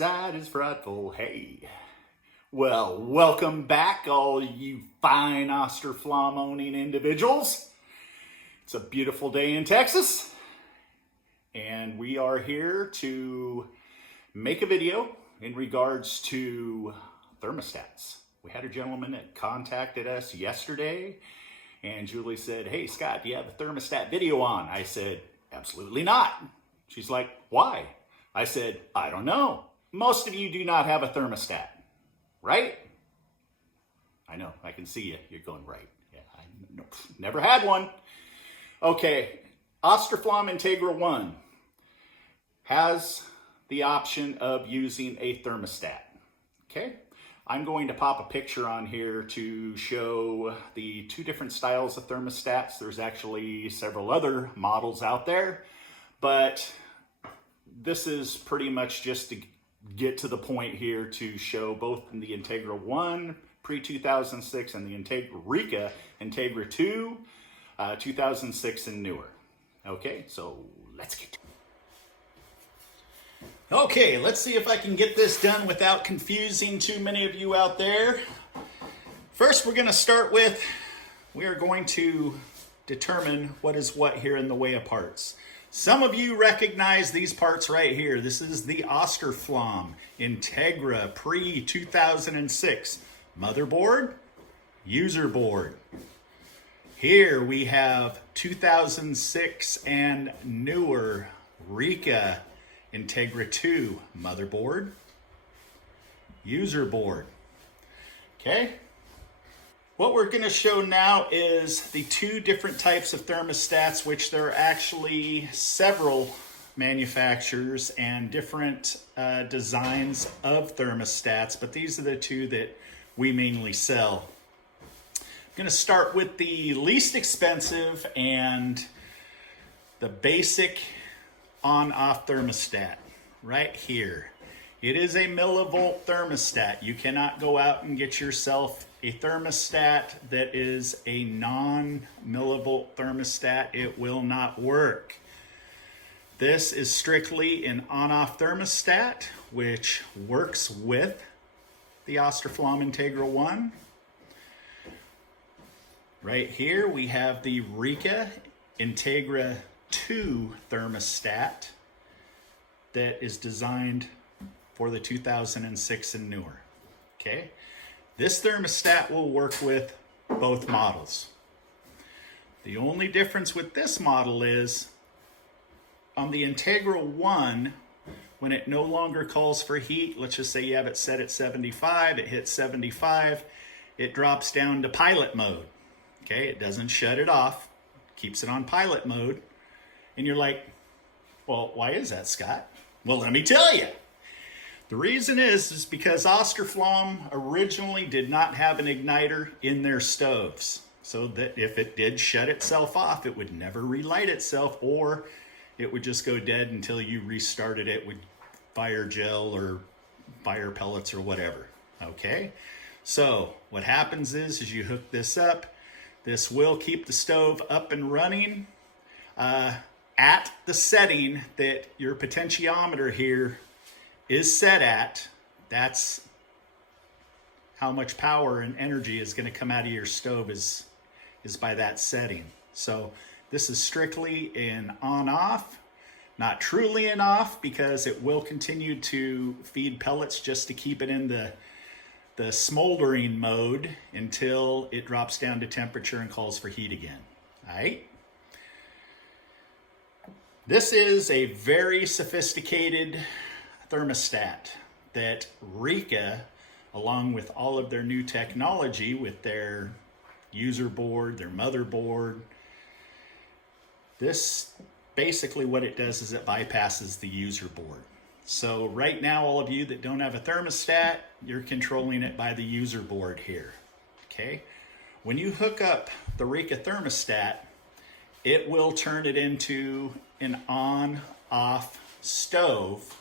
outside is frightful, hey. Well, welcome back, all you fine Austroflamm owning individuals. It's a beautiful day in Texas, and we are here to make a video in regards to thermostats. We had a gentleman that contacted us yesterday, and Julie said, "Hey, Scott, do you have a thermostat video on?" I said, "Absolutely not." She's like, "Why?" I said, "I don't know. Most of you do not have a thermostat, right?" I know, I can see you. You're going, right. Yeah, I never had one. Okay, Austroflamm Integra 1 has the option of using a thermostat. Okay, I'm going to pop a picture on here to show the two different styles of thermostats. There's actually several other models out there, but this is pretty much just to get to the point here to show both in the Integra 1 pre-2006 and the Integra Rika Integra 2 2006 and newer. Okay, so let's get to it. Okay, let's see if I can get this done without confusing too many of you out there. First, we're going to start with, we are going to determine what is what here in the way of parts. Some of you recognize these parts right here. This is the Austroflamm Integra pre-2006 motherboard, user board. Here we have 2006 and newer Rika Integra 2 motherboard, user board. Okay. What we're going to show now is the two different types of thermostats, which there are actually several manufacturers and different designs of thermostats, but these are the two that we mainly sell. I'm going to start with the least expensive and the basic on-off thermostat right here. It is a millivolt thermostat. You cannot go out and get yourself a thermostat that is a non-millivolt thermostat. It will not work. This is strictly an on-off thermostat, which works with the Austroflamm Integra 1. Right here we have the Rika Integra 2 thermostat that is designed for the 2006 and newer. Okay, this thermostat will work with both models. The only difference with this model is on the Integra 1, when it no longer calls for heat, let's just say you have it set at 75, it hits 75, it drops down to pilot mode. Okay, it doesn't shut it off, keeps it on pilot mode. And you're like, well, why is that, Scott? Well, let me tell you. The reason is because Austroflamm originally did not have an igniter in their stoves, so that if it did shut itself off, it would never relight itself, or it would just go dead until you restarted it with fire gel or fire pellets or whatever. Okay, so what happens is you hook this up. This will keep the stove up and running at the setting that your potentiometer here is set at. That's how much power and energy is going to come out of your stove is by that setting. So this is strictly an on-off, not truly an off, because it will continue to feed pellets just to keep it in the smoldering mode until it drops down to temperature and calls for heat again. All right. This is a very sophisticated thermostat that Rika, along with all of their new technology with their user board, their motherboard, this basically what it does is it bypasses the user board. So right now, all of you that don't have a thermostat, you're controlling it by the user board here. Okay, when you hook up the Rika thermostat, it will turn it into an on-off stove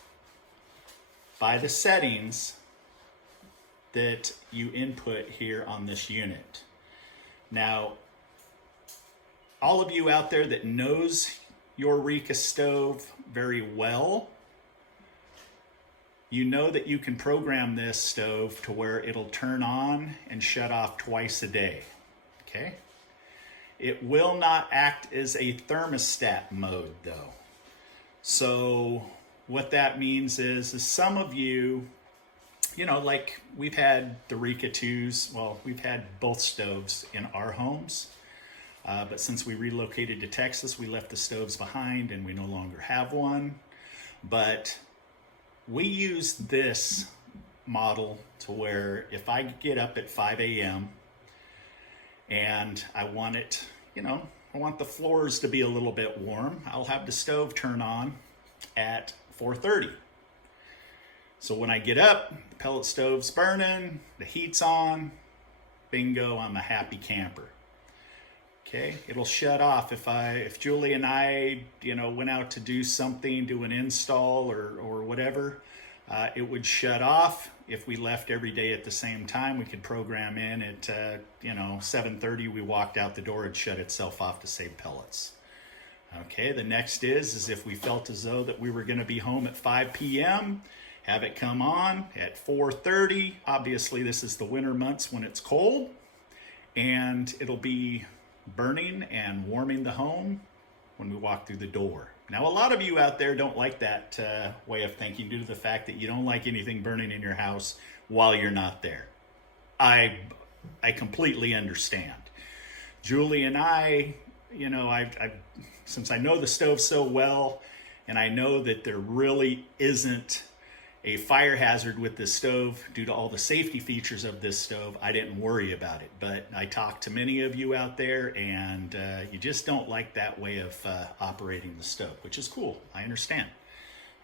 by the settings that you input here on this unit. Now, all of you out there that knows your Rika stove very well, you know that you can program this stove to where it'll turn on and shut off twice a day, okay? It will not act as a thermostat mode though. So what that means is some of you, like we've had the Rika 2s, well, we've had both stoves in our homes, but since we relocated to Texas, we left the stoves behind and we no longer have one. But we use this model to where if I get up at 5 a.m. and I want it, I want the floors to be a little bit warm, I'll have the stove turn on at 4:30. So when I get up, the pellet stove's burning, the heat's on, bingo, I'm a happy camper. Okay, it'll shut off if Julie and I, went out to do something, do an install or whatever, it would shut off. If we left every day at the same time, we could program in at 7:30. We walked out the door, it'd shut itself off to save pellets. Okay, the next is if we felt as though that we were going to be home at 5 p.m., have it come on at 4:30. Obviously, this is the winter months when it's cold, and it'll be burning and warming the home when we walk through the door. Now, a lot of you out there don't like that way of thinking due to the fact that you don't like anything burning in your house while you're not there. I completely understand. Julie and I, since I know the stove so well, and I know that there really isn't a fire hazard with this stove due to all the safety features of this stove, I didn't worry about it. But I talked to many of you out there, and you just don't like that way of operating the stove, which is cool. I understand.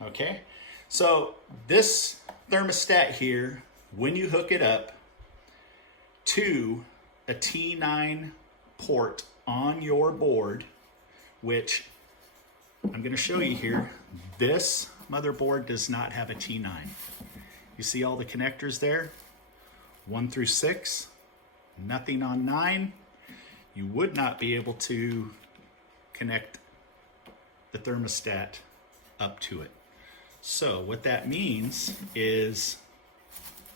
Okay, so this thermostat here, when you hook it up to a T9 port on your board, which I'm going to show you here, this motherboard does not have a T9. You see all the connectors there? 1 through 6, nothing on 9. You would not be able to connect the thermostat up to it. So what that means is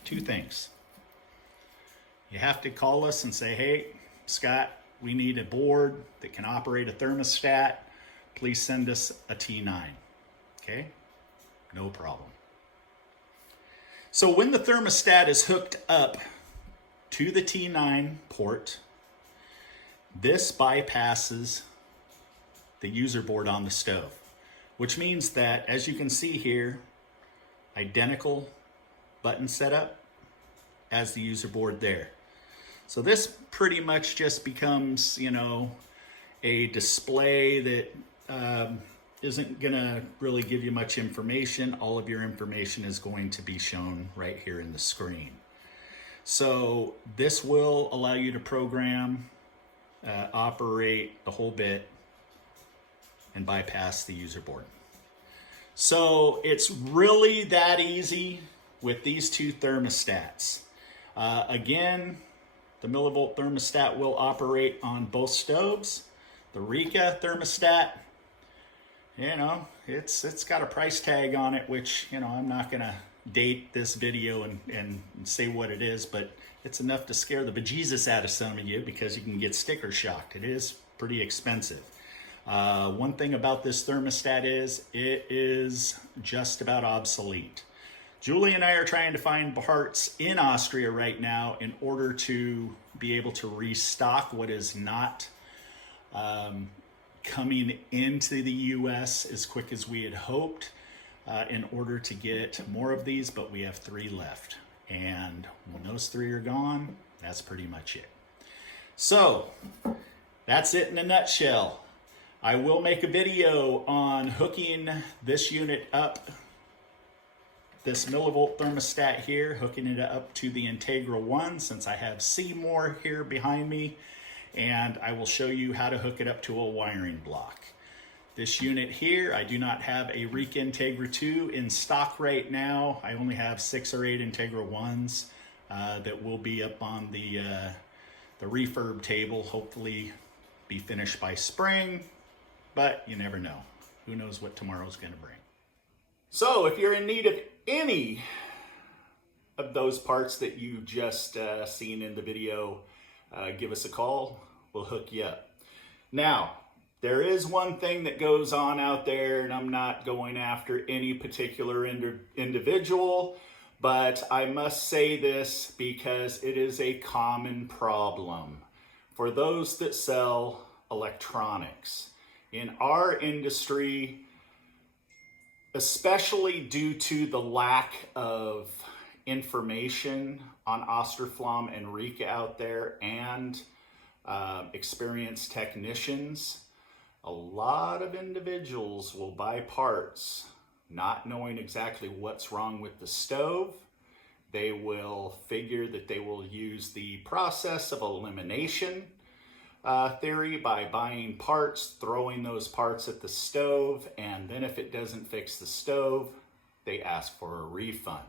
two things. You have to call us and say, hey, Scott, we need a board that can operate a thermostat. Please send us a T9. Okay? No problem. So when the thermostat is hooked up to the T9 port, this bypasses the user board on the stove, which means that, as you can see here, identical button setup as the user board there. So this pretty much just becomes, a display that isn't gonna really give you much information. All of your information is going to be shown right here in the screen. So this will allow you to program, operate the whole bit, and bypass the user board. So it's really that easy with these two thermostats. Again, the millivolt thermostat will operate on both stoves. The Rika thermostat, it's got a price tag on it, which, I'm not gonna date this video and say what it is, but it's enough to scare the bejesus out of some of you because you can get sticker shocked. It is pretty expensive. One thing about this thermostat is it is just about obsolete. Julie and I are trying to find parts in Austria right now in order to be able to restock what is not coming into the US as quick as we had hoped in order to get more of these, but we have 3 left. And when those 3 are gone, that's pretty much it. So that's it in a nutshell. I will make a video on hooking this unit up, this millivolt thermostat here, hooking it up to the Integra 1 since I have Seymour here behind me, and I will show you how to hook it up to a wiring block. This unit here, I do not have a Rika Integra 2 in stock right now. I only have 6 or 8 Integra 1s that will be up on the refurb table, hopefully be finished by spring, but you never know. Who knows what tomorrow's gonna bring. So if you're in need of any of those parts that you just seen in the video, give us a call. We'll hook you up. Now, there is one thing that goes on out there, and I'm not going after any particular individual, but I must say this because it is a common problem for those that sell electronics. In our industry, especially due to the lack of information on Austroflamm and Rika out there and experienced technicians, a lot of individuals will buy parts not knowing exactly what's wrong with the stove. They will figure that they will use the process of elimination theory by buying parts, throwing those parts at the stove, and then if it doesn't fix the stove, they ask for a refund.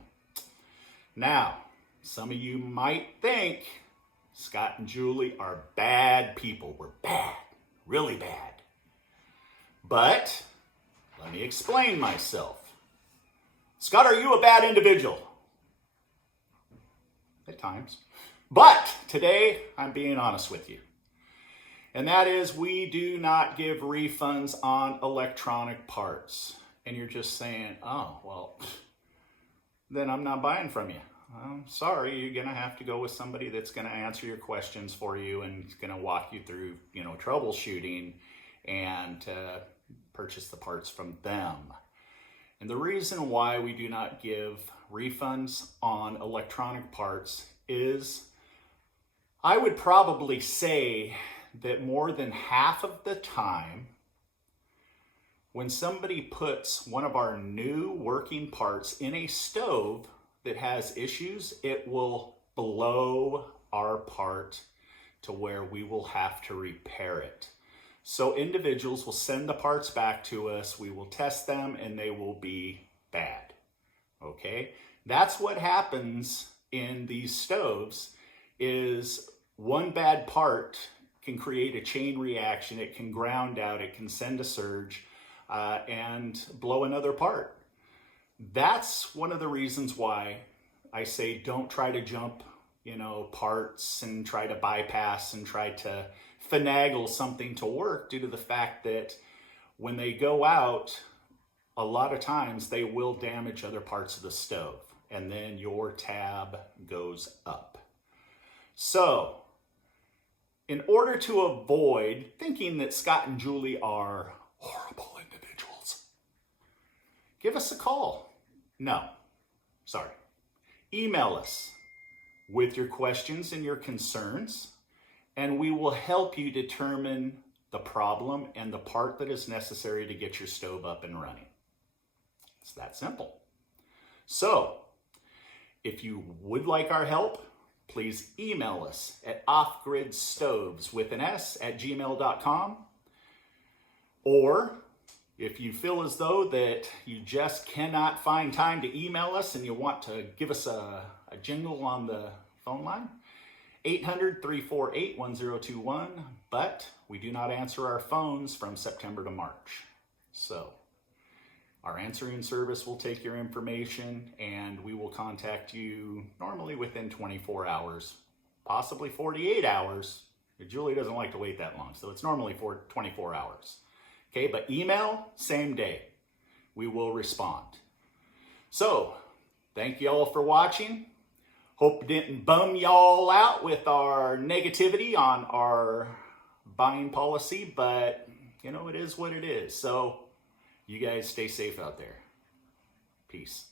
Now, some of you might think Scott and Julie are bad people. We're bad, really bad. But let me explain myself. Scott, are you a bad individual? At times. But today, I'm being honest with you. And that is, we do not give refunds on electronic parts. And you're just saying, oh, well, then I'm not buying from you. I'm sorry, you're going to have to go with somebody that's going to answer your questions for you and is going to walk you through, troubleshooting and purchase the parts from them. And the reason why we do not give refunds on electronic parts is, I would probably say that more than half of the time, when somebody puts one of our new working parts in a stove that has issues, it will blow our part to where we will have to repair it. So individuals will send the parts back to us, we will test them, and they will be bad. Okay? That's what happens in these stoves, is one bad part can create a chain reaction. It can ground out, it can send a surge, and blow another part. That's one of the reasons why I say don't try to jump, parts and try to bypass and try to finagle something to work, due to the fact that when they go out, a lot of times they will damage other parts of the stove, and then your tab goes up. So, in order to avoid thinking that Scott and Julie are horrible individuals, give us a call. No, sorry. Email us with your questions and your concerns, and we will help you determine the problem and the part that is necessary to get your stove up and running. It's that simple. So, if you would like our help, please email us at offgridstoves@gmail.com. Or if you feel as though that you just cannot find time to email us and you want to give us a jingle on the phone line, 800-348-1021, but we do not answer our phones from September to March. So our answering service will take your information and we will contact you normally within 24 hours, possibly 48 hours. Julie doesn't like to wait that long, so it's normally for 24 hours. Okay, but email, same day. We will respond. So, thank you all for watching. Hope it didn't bum y'all out with our negativity on our buying policy, but it is what it is. So, you guys stay safe out there. Peace.